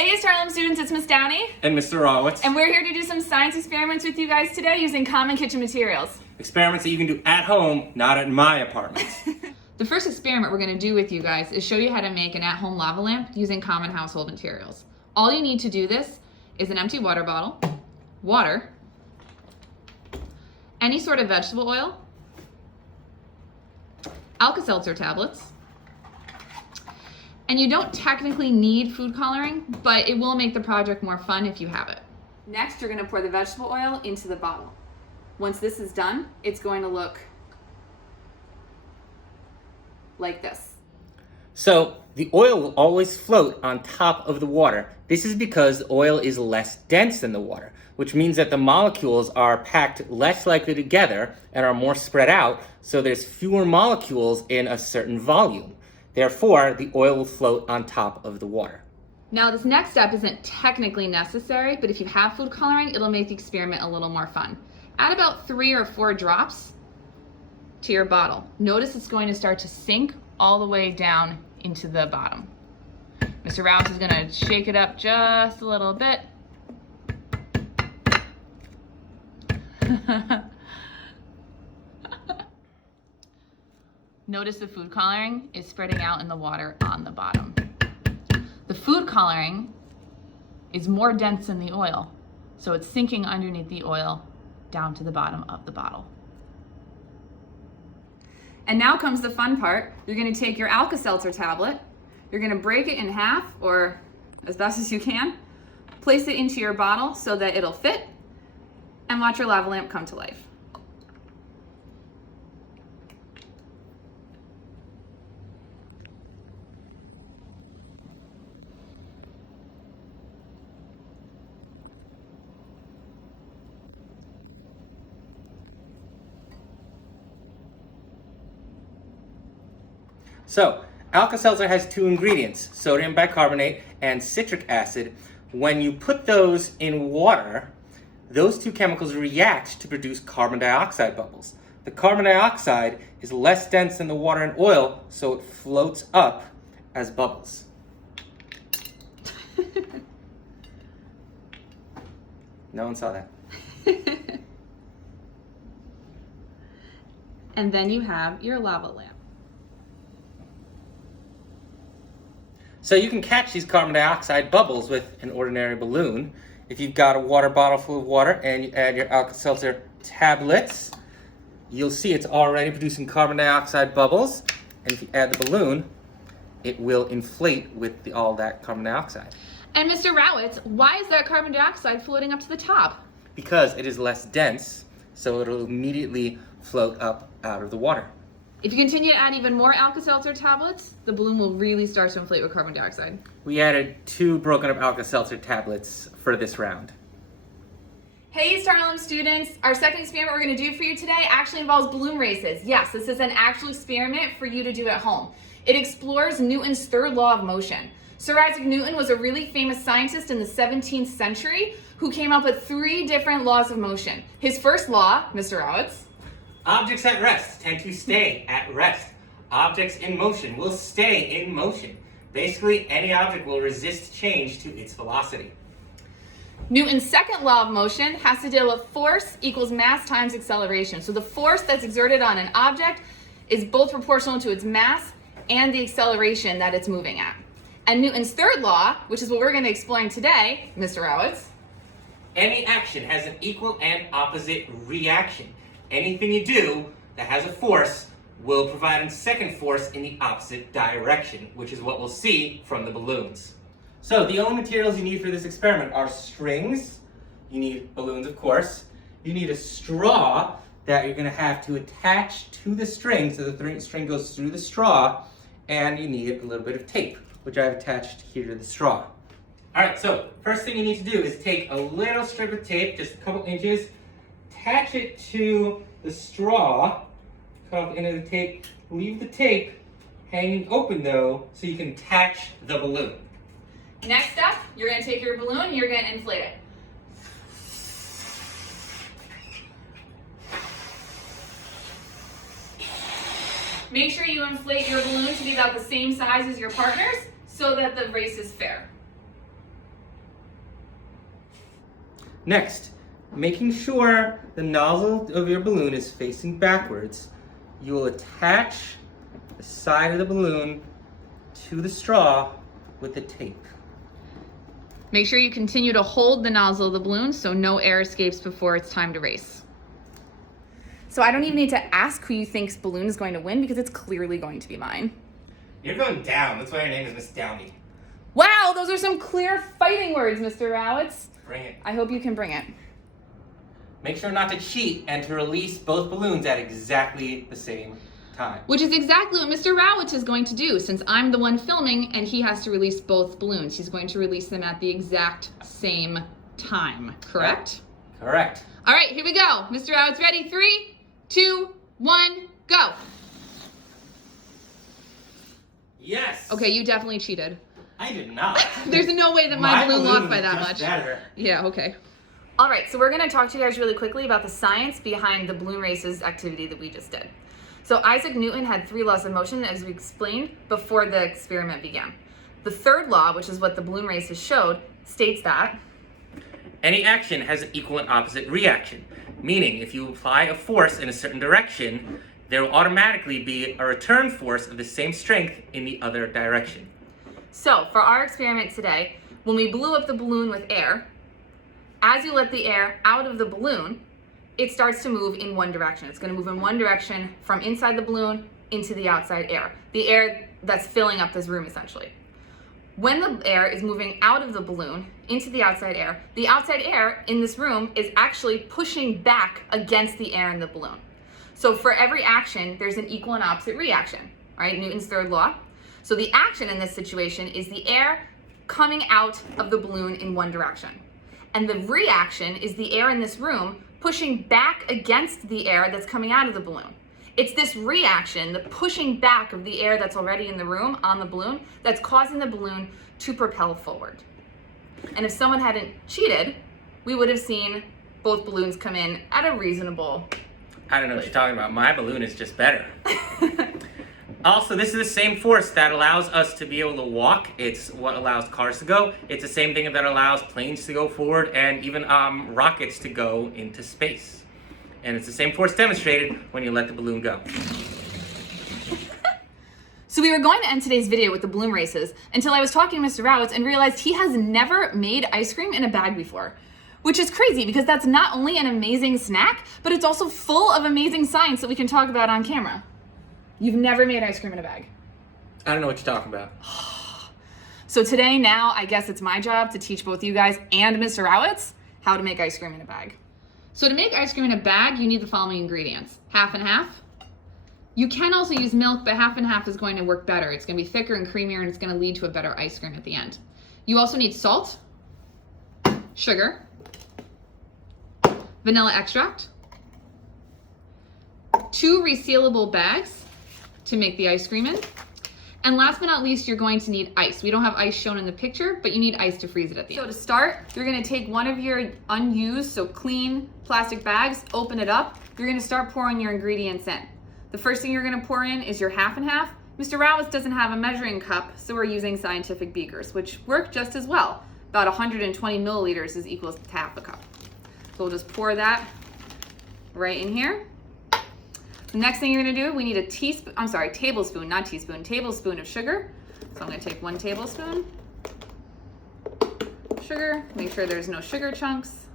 Hey, Harlem students, it's Miss Downey. And Mr. Rawitz. And we're here to do some science experiments with you guys today using common kitchen materials. Experiments that you can do at home, not at my apartment. The first experiment we're going to do with you guys is show you how to make an at-home lava lamp using common household materials. All you need to do this is an empty water bottle, water, any sort of vegetable oil, Alka-Seltzer tablets, and you don't technically need food coloring, but it will make the project more fun if you have it. Next, you're going to pour the vegetable oil into the bottle. Once this is done, it's going to look like this. So the oil will always float on top of the water. This is because the oil is less dense than the water, which means that the molecules are packed less likely together and are more spread out, so there's fewer molecules in a certain volume. Therefore, the oil will float on top of the water. Now, this next step isn't technically necessary, but if you have food coloring, it'll make the experiment a little more fun. Add about 3 or 4 drops to your bottle. Notice it's going to start to sink all the way down into the bottom. Mr. Rawitz is going to shake it up just a little bit. Notice the food coloring is spreading out in the water on the bottom. The food coloring is more dense than the oil, so it's sinking underneath the oil down to the bottom of the bottle. And now comes the fun part. You're going to take your Alka-Seltzer tablet, you're going to break it in half, or as best as you can, place it into your bottle so that it'll fit, and watch your lava lamp come to life. So, Alka-Seltzer has 2 ingredients, sodium bicarbonate and citric acid. When you put those in water, those 2 chemicals react to produce carbon dioxide bubbles. The carbon dioxide is less dense than the water and oil, so it floats up as bubbles. No one saw that. And then you have your lava lamp. So you can catch these carbon dioxide bubbles with an ordinary balloon. If you've got a water bottle full of water and you add your Alka-Seltzer tablets, you'll see it's already producing carbon dioxide bubbles. And if you add the balloon, it will inflate with all that carbon dioxide. And Mr. Rawitz, why is that carbon dioxide floating up to the top? Because it is less dense, so it'll immediately float up out of the water. If you continue to add even more Alka-Seltzer tablets, the balloon will really start to inflate with carbon dioxide. We added 2 broken up Alka-Seltzer tablets for this round. Hey, East Harlem students, our second experiment we're going to do for you today actually involves balloon races. Yes, this is an actual experiment for you to do at home. It explores Newton's third law of motion. Sir Isaac Newton was a really famous scientist in the 17th century who came up with 3 different laws of motion. His first law, Mr. Rawitz. Objects at rest tend to stay at rest. Objects in motion will stay in motion. Basically, any object will resist change to its velocity. Newton's second law of motion has to deal with force equals mass times acceleration. So the force that's exerted on an object is both proportional to its mass and the acceleration that it's moving at. And Newton's third law, which is what we're going to explain today, Mr. Rawitz. Any action has an equal and opposite reaction. Anything you do that has a force will provide a second force in the opposite direction, which is what we'll see from the balloons. So the only materials you need for this experiment are strings. You need balloons, of course. You need a straw that you're going to have to attach to the string so the string goes through the straw, and you need a little bit of tape, which I've attached here to the straw. All right, so first thing you need to do is take a little strip of tape, just a couple inches, attach it to the straw, cut off the end of the tape, leave the tape hanging open though, so you can attach the balloon. Next up, you're going to take your balloon and you're going to inflate it. Make sure you inflate your balloon to be about the same size as your partner's so that the race is fair. Next, making sure the nozzle of your balloon is facing backwards, you will attach the side of the balloon to the straw with the tape. Make sure you continue to hold the nozzle of the balloon so no air escapes before it's time to race. So I don't even need to ask who you think's balloon is going to win because it's clearly going to be mine. You're going down. That's why your name is Miss Downey. Wow, those are some clear fighting words, Mr. Rawitz. Bring it. I hope you can bring it. Make sure not to cheat and to release both balloons at exactly the same time. Which is exactly what Mr. Rawitz is going to do since I'm the one filming and he has to release both balloons. He's going to release them at the exact same time, correct? Correct. All right, here we go. Mr. Rawitz, ready? 3, 2, 1, go. Yes. Okay, you definitely cheated. I did not. There's no way that my balloon lost by that was much. just better. Yeah, okay. All right, so we're gonna talk to you guys really quickly about the science behind the balloon races activity that we just did. So Isaac Newton had 3 laws of motion, as we explained before the experiment began. The third law, which is what the balloon races showed, states that Any action has an equal and opposite reaction, meaning if you apply a force in a certain direction, there will automatically be a return force of the same strength in the other direction. So for our experiment today, when we blew up the balloon with air, as you let the air out of the balloon, it starts to move in one direction. It's going to move in one direction from inside the balloon into the outside air, the air that's filling up this room essentially. When the air is moving out of the balloon into the outside air in this room is actually pushing back against the air in the balloon. So for every action, there's an equal and opposite reaction, right? Newton's third law. So the action in this situation is the air coming out of the balloon in one direction. And the reaction is the air in this room pushing back against the air that's coming out of the balloon. It's this reaction, the pushing back of the air that's already in the room on the balloon, that's causing the balloon to propel forward. And if someone hadn't cheated, we would have seen both balloons come in at a reasonable I don't know what you're talking about. My balloon is just better. Also, this is the same force that allows us to be able to walk. It's what allows cars to go. It's the same thing that allows planes to go forward and even rockets to go into space. And it's the same force demonstrated when you let the balloon go. So we were going to end today's video with the balloon races until I was talking to Mr. Rawitz and realized he has never made ice cream in a bag before. Which is crazy because that's not only an amazing snack, but it's also full of amazing science that we can talk about on camera. You've never made ice cream in a bag. I don't know what you're talking about. So today, now, I guess it's my job to teach both you guys and Mr. Rawitz how to make ice cream in a bag. So to make ice cream in a bag, you need the following ingredients. Half and half. You can also use milk, but half and half is going to work better. It's going to be thicker and creamier, and it's going to lead to a better ice cream at the end. You also need salt, sugar, vanilla extract, 2 resealable bags to make the ice cream in, and last but not least, you're going to need ice. We don't have ice shown in the picture, but you need ice to freeze it at the end. So to start, you're going to take one of your unused, so clean plastic bags, open it up. You're going to start pouring your ingredients in. The first thing you're going to pour in is your half and half. Mr. Rawitz doesn't have a measuring cup, so we're using scientific beakers, which work just as well. About 120 milliliters is equal to half a cup. So we'll just pour that right in here. The next thing you're gonna do, we need a tablespoon, not teaspoon, tablespoon of sugar. So I'm gonna take 1 tablespoon. Sugar, make sure there's no sugar chunks.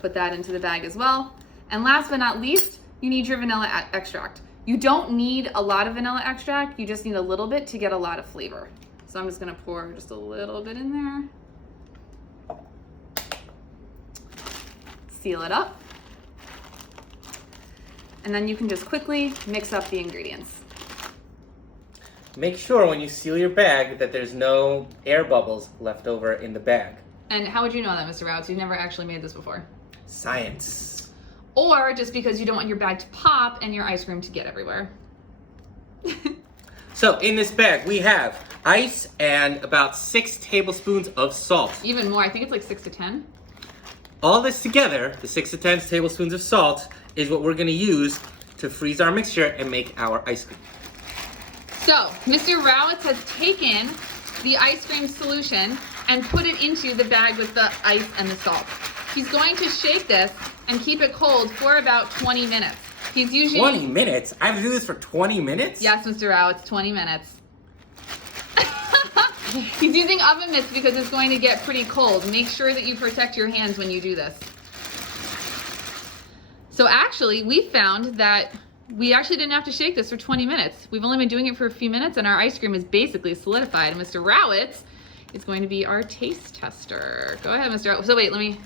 Put that into the bag as well. And last but not least, you need your vanilla extract. You don't need a lot of vanilla extract, you just need a little bit to get a lot of flavor. So I'm just gonna pour just a little bit in there. Seal it up. And then you can just quickly mix up the ingredients. Make sure when you seal your bag that there's no air bubbles left over in the bag. And how would you know that, Mr. Rawitz? You've never actually made this before. Science. Or just because you don't want your bag to pop and your ice cream to get everywhere. So in this bag we have ice and about 6 tablespoons of salt. Even more, I think it's like 6 to 10. All this together, the 6 to 10 tablespoons of salt, is what we're gonna use to freeze our mixture and make our ice cream. So, Mr. Rawitz has taken the ice cream solution and put it into the bag with the ice and the salt. He's going to shake this and keep it cold for about 20 minutes. He's usually 20 minutes? I have to do this for 20 minutes? Yes, Mr. Rawitz, 20 minutes. He's using oven mitts because it's going to get pretty cold. Make sure that you protect your hands when you do this. So actually, we found that we actually didn't have to shake this for 20 minutes. We've only been doing it for a few minutes and our ice cream is basically solidified. And Mr. Rawitz is going to be our taste tester. Go ahead, Mr. Rawitz. So wait, let me...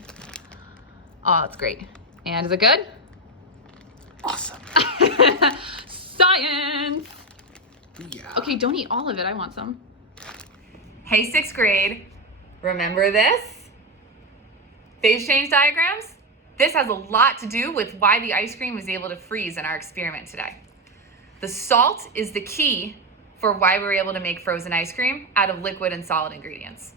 Oh, that's great. And is it good? Awesome. Science! Yeah. Okay, don't eat all of it. I want some. Hey, 6th grade, remember this? Phase change diagrams? This has a lot to do with why the ice cream was able to freeze in our experiment today. The salt is the key for why we were able to make frozen ice cream out of liquid and solid ingredients.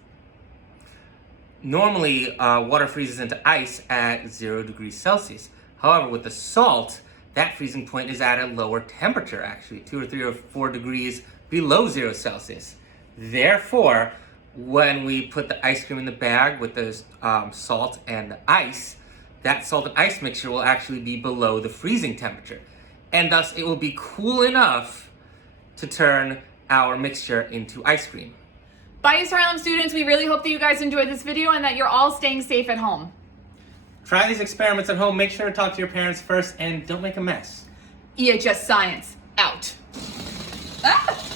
Normally, water freezes into ice at 0 degrees Celsius. However, with the salt, that freezing point is at a lower temperature, actually, 2 or 3 or 4 degrees below 0 Celsius. Therefore, when we put the ice cream in the bag with the salt and the ice, that salt and ice mixture will actually be below the freezing temperature. And thus, it will be cool enough to turn our mixture into ice cream. Bye, East Harlem students. We really hope that you guys enjoyed this video and that you're all staying safe at home. Try these experiments at home. Make sure to talk to your parents first and don't make a mess. EHS Science, out. Ah!